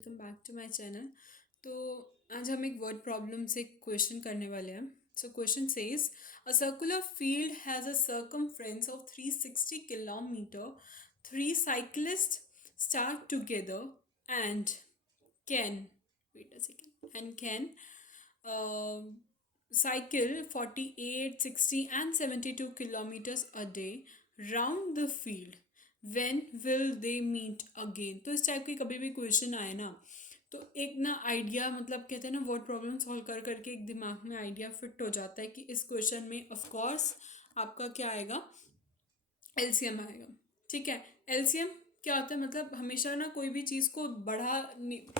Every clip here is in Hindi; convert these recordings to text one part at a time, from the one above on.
Welcome back to my channel. तो आज हम एक वर्ड प्रॉब्लम से क्वेश्चन करने वाले हैं। So question says a circular field has a circumference of 360 kilometer. Three cyclists start together and can wait a second and can uh, cycle 48, 60 and 72 kilometers a day round the field. When will they meet again? तो इस टाइप की कभी भी क्वेश्चन आए ना, तो एक ना आइडिया, मतलब कहते हैं ना, वर्ड प्रॉब्लम सॉल्व कर करके एक दिमाग में आइडिया फिट हो जाता है कि इस क्वेश्चन में ऑफ कोर्स आपका क्या आएगा, एलसीएम आएगा। ठीक है, एलसीएम क्या होता है, मतलब हमेशा ना कोई भी चीज़ को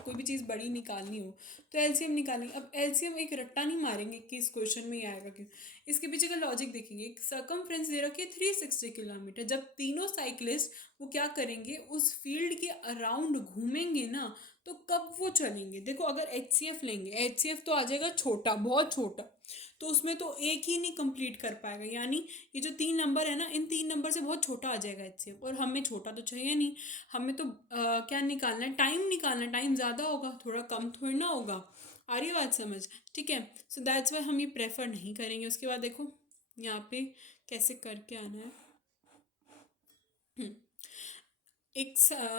कोई भी चीज़ बड़ी निकालनी हो तो एलसीएम निकालेंगे। अब एलसीएम एक रट्टा नहीं मारेंगे कि इस क्वेश्चन में ही आएगा क्यों, इसके पीछे का लॉजिक देखेंगे। एक सर्कमफ्रेंस दे रखी है 360 किलोमीटर। जब तीनों साइकिलिस्ट वो क्या करेंगे, उस फील्ड के अराउंड घूमेंगे ना, तो कब वो चलेंगे। देखो, अगर एचसीएफ लेंगे, एचसीएफ तो आ जाएगा छोटा, बहुत छोटा, तो उसमें तो एक ही नहीं कंप्लीट कर पाएगा। यानी ये जो 3 नंबर है ना, इन 3 नंबर से बहुत छोटा आ जाएगा एचसीएफ, और हमें छोटा तो चाहिए नहीं। हमें तो क्या निकालना है, टाइम निकालना है। टाइम ज़्यादा होगा, थोड़ा कम थोड़ी ना होगा। आ रही है बात समझ? ठीक है, सो दैट्स वाई हम ये प्रेफर नहीं करेंगे। उसके बाद देखो यहाँ पे कैसे करके आना है।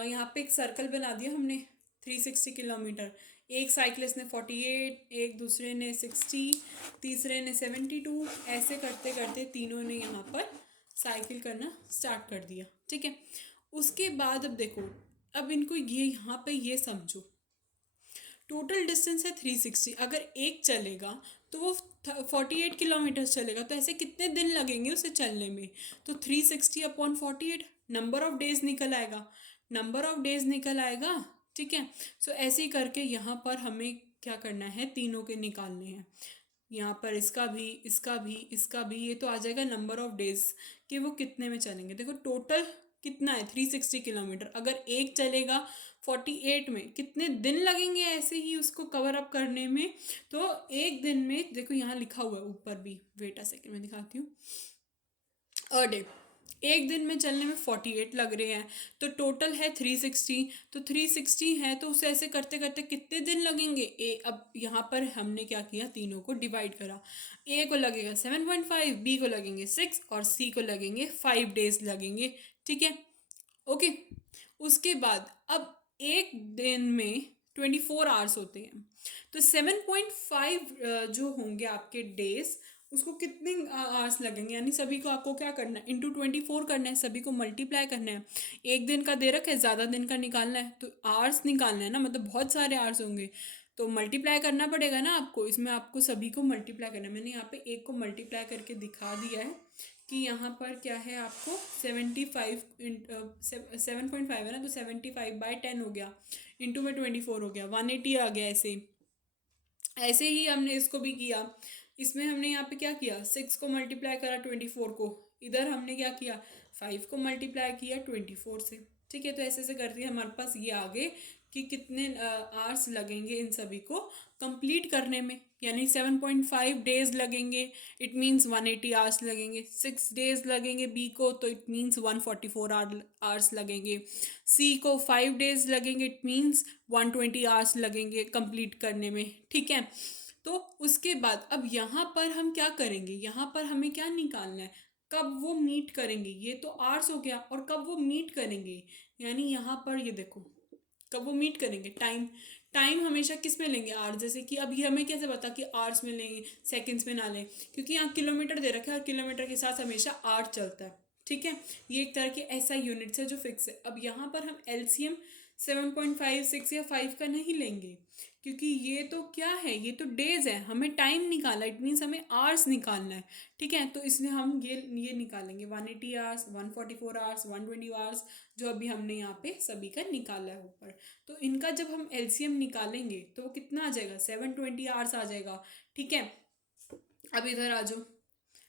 यहाँ पे एक सर्कल बना दिया हमने, 360 किलोमीटर। एक साइकिलिस्ट ने 48, एक दूसरे ने 60, तीसरे ने 72, ऐसे करते करते तीनों ने यहाँ पर साइकिल करना स्टार्ट कर दिया। ठीक है, उसके बाद अब देखो, अब इनको ये यहाँ पे ये समझो, टोटल डिस्टेंस है 360। अगर एक चलेगा तो वो 48 किलोमीटर चलेगा, तो ऐसे कितने दिन लगेंगे उसे चलने में। तो 360/48 नंबर ऑफ डेज निकल आएगा, नंबर ऑफ डेज निकल आएगा। ठीक है, सो ऐसे ही करके यहाँ पर हमें क्या करना है, तीनों के निकालने हैं। यहाँ पर इसका भी, इसका भी, इसका भी, ये तो आ जाएगा नंबर ऑफ डेज कि वो कितने में चलेंगे। देखो टोटल कितना है, 360 किलोमीटर। अगर एक चलेगा 48 में, कितने दिन लगेंगे ऐसे ही उसको कवर अप करने में। तो एक दिन में, देखो यहाँ लिखा हुआ है ऊपर भी, वेट अ सेकेंड मैं दिखाती हूँ। अ डे, एक दिन में चलने में 48 लग रहे हैं, तो टोटल है 360। तो 360 है तो उसे ऐसे करते करते कितने दिन लगेंगे। अब यहाँ पर हमने क्या किया, तीनों को डिवाइड करा। ए को लगेगा 7.5, बी को लगेंगे 6 और सी को लगेंगे 5 डेज लगेंगे। ठीक है, ओके। उसके बाद अब एक दिन में 24 आवर्स होते हैं, तो 7.5 जो होंगे आपके डेज, उसको कितने आवर्स लगेंगे। यानी सभी को आपको क्या करना है, इंटू 24 करना है, सभी को मल्टीप्लाई करना है। एक दिन का दे रखा है, ज़्यादा दिन का निकालना है, तो आवर्स निकालना है ना, मतलब बहुत सारे आवर्स होंगे, तो मल्टीप्लाई करना पड़ेगा ना आपको। इसमें आपको सभी को मल्टीप्लाई करना है। मैंने यहाँ पे एक को मल्टीप्लाई करके दिखा दिया है कि यहाँ पर क्या है, आपको 75 7.5 है ना, तो 75/10 हो गया, इंटू में 24 हो गया, 180 आ गया। ऐसे ऐसे ही हमने इसको भी किया। इसमें हमने यहाँ पे क्या किया, 6 को मल्टीप्लाई करा 24 को, इधर हमने क्या किया, 5 को मल्टीप्लाई किया 24 से। ठीक है, तो ऐसे ऐसे करके हमारे पास ये आ गए कि कितने आवर्स लगेंगे इन सभी को कंप्लीट करने में। यानी 7.5 डेज लगेंगे, इट मीन्स 180 आवर्स लगेंगे। 6 डेज लगेंगे बी को, तो इट मीन्स 144 आवर्स लगेंगे। सी को 5 डेज लगेंगे, इट मीन्स 120 आवर्स लगेंगे कंप्लीट करने में। ठीक है, तो उसके बाद अब यहाँ पर हम क्या करेंगे, यहाँ पर हमें क्या निकालना है, कब वो मीट करेंगे। ये तो आवर्स हो गया, और कब वो मीट करेंगे, यानी यहाँ पर ये देखो, कब वो मीट करेंगे, टाइम। टाइम हमेशा किस में लेंगे, आवर्स। जैसे कि अभी हमें कैसे पता कि आवर्स में लेंगे, सेकंड्स में ना लें, क्योंकि यहाँ किलोमीटर दे रखा है और किलोमीटर के साथ हमेशा आवर चलता है। ठीक है, ये एक तरह के ऐसा यूनिट्स है जो फिक्स है। अब यहाँ पर हम एलसीएम 7.5, 6 या 5 का नहीं लेंगे, क्योंकि ये तो क्या है, ये तो डेज है, हमें टाइम निकालना है, इट मीन्स हमें आवर्स निकालना है। ठीक है, तो इसलिए हम ये निकालेंगे 180 आवर्स, 144 आवर्स, 120 आवर्स, जो अभी हमने यहाँ पे सभी का निकाला है ऊपर। तो इनका जब हम एलसीएम निकालेंगे तो वो कितना आ जाएगा, 720 आवर्स आ जाएगा। ठीक है, अब इधर आ जाओ,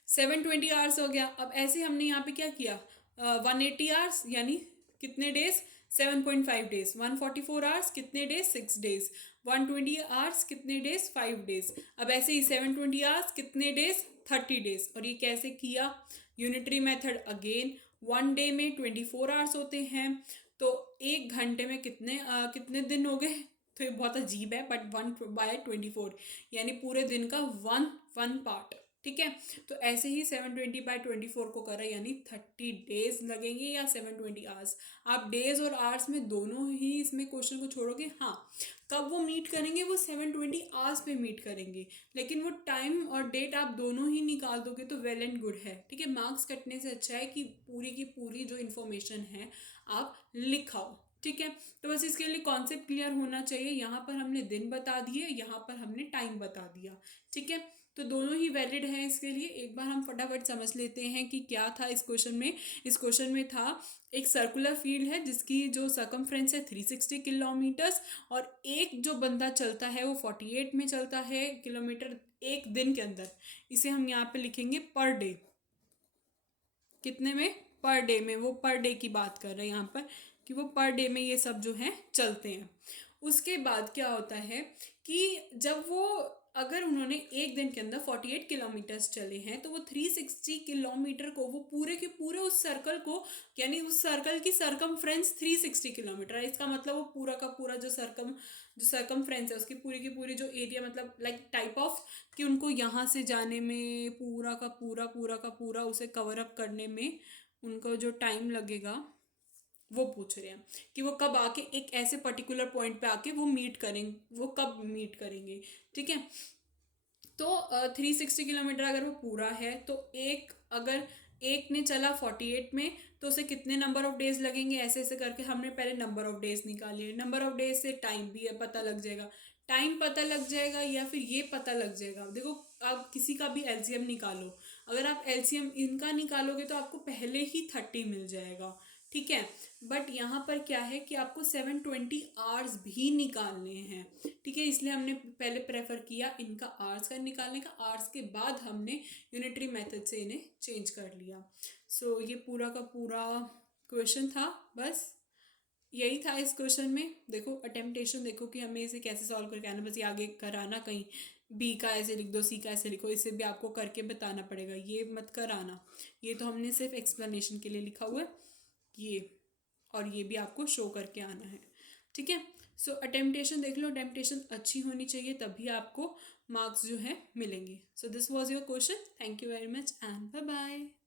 720 आवर्स हो गया। अब ऐसे हमने यहाँ पे क्या किया, 180 आवर्स यानी कितने डेज, 7.5 डेज। 144 आवर्स कितने डेज, 6 डेज। 120 आवर्स कितने डेज, 5 डेज। अब ऐसे ही 720 आवर्स कितने डेज, 30 डेज। और ये कैसे किया, यूनिटरी मेथड अगेन। 1 डे में 24 आवर्स होते हैं, तो 1 घंटे में कितने दिन हो गए, तो ये बहुत अजीब है, बट 1/24 यानी पूरे दिन का वन पार्ट, ठीक है। तो ऐसे ही 720/24 को करा यानी 30 डेज लगेंगे या 720 आवर्स। आप डेज और आवर्स में दोनों ही इसमें क्वेश्चन को छोड़ोगे, हाँ। कब वो मीट करेंगे, वो 720 आवर्स पे मीट करेंगे, लेकिन वो टाइम और डेट आप दोनों ही निकाल दोगे तो वेल एंड गुड है, ठीक है। मार्क्स कटने से अच्छा है कि पूरी की पूरी जो इन्फॉर्मेशन है आप लिखाओ, ठीक है। तो बस इसके लिए कॉन्सेप्ट क्लियर होना चाहिए। यहाँ पर हमने दिन बता दिए, यहाँ पर हमने टाइम बता दिया, ठीक है। तो दोनों ही वैलिड हैं इसके लिए। एक बार हम फटाफट समझ लेते हैं कि क्या था इस क्वेश्चन में। इस क्वेश्चन में था एक सर्कुलर फील्ड है जिसकी जो सर्कमफ्रेंस है 360 किलोमीटर्स, और एक जो बंदा चलता है वो 48 में चलता है किलोमीटर एक दिन के अंदर। इसे हम यहाँ पे लिखेंगे पर डे। कितने में? पर डे में। वो पर डे की बात कर रहे हैं यहाँ पर कि वो पर डे में ये सब जो है चलते हैं। उसके बाद क्या होता है कि जब वो, अगर उन्होंने एक दिन के अंदर 48 किलोमीटर्स चले हैं तो वो 360 किलोमीटर को, वो पूरे के पूरे उस सर्कल को, यानी उस सर्कल की सरकमफ्रेंस 360 किलोमीटर है। इसका मतलब वो पूरा का पूरा जो सरकमफ्रेंस है उसकी पूरी की पूरी जो एरिया, मतलब लाइक टाइप ऑफ कि उनको यहाँ से जाने में पूरा उसे कवर अप करने में उनको जो टाइम लगेगा वो पूछ रहे हैं कि वो कब आके एक ऐसे पर्टिकुलर पॉइंट पे आके वो मीट करेंगे, वो कब मीट करेंगे, ठीक है। तो 360 किलोमीटर अगर वो पूरा है तो अगर एक ने चला 48 में तो उसे कितने नंबर ऑफ डेज लगेंगे, ऐसे ऐसे करके हमने पहले नंबर ऑफ डेज निकाले। नंबर ऑफ डेज से टाइम भी पता लग जाएगा, टाइम पता लग जाएगा या फिर ये पता लग जाएगा। देखो, आप किसी का भी एलसीएम निकालो, अगर आप एलसीएम इनका निकालोगे तो आपको पहले ही 30 मिल जाएगा, ठीक है। बट यहाँ पर क्या है कि आपको 720 आवर्स भी निकालने हैं, ठीक है। इसलिए हमने पहले प्रेफर किया इनका आवर्स का निकालने का, आवर्स के बाद हमने यूनिटरी मेथड से इन्हें चेंज कर लिया। सो ये पूरा का पूरा क्वेश्चन था, बस यही था इस क्वेश्चन में। देखो अटेम्पटेशन देखो कि हमें इसे कैसे सॉल्व करके आना, बस ये आगे कराना कहीं बी का ऐसे लिख दो, सी का ऐसे लिखो, इसे भी आपको करके बताना पड़ेगा, ये मत कराना। ये तो हमने सिर्फ एक्सप्लेनेशन के लिए लिखा हुआ है ये, और ये भी आपको शो करके आना है, ठीक है। सो अटेम्पटेशन देख लो, अटेम्पटेशन अच्छी होनी चाहिए तभी आपको मार्क्स जो है मिलेंगे। So this was your question. Thank you very much and bye bye.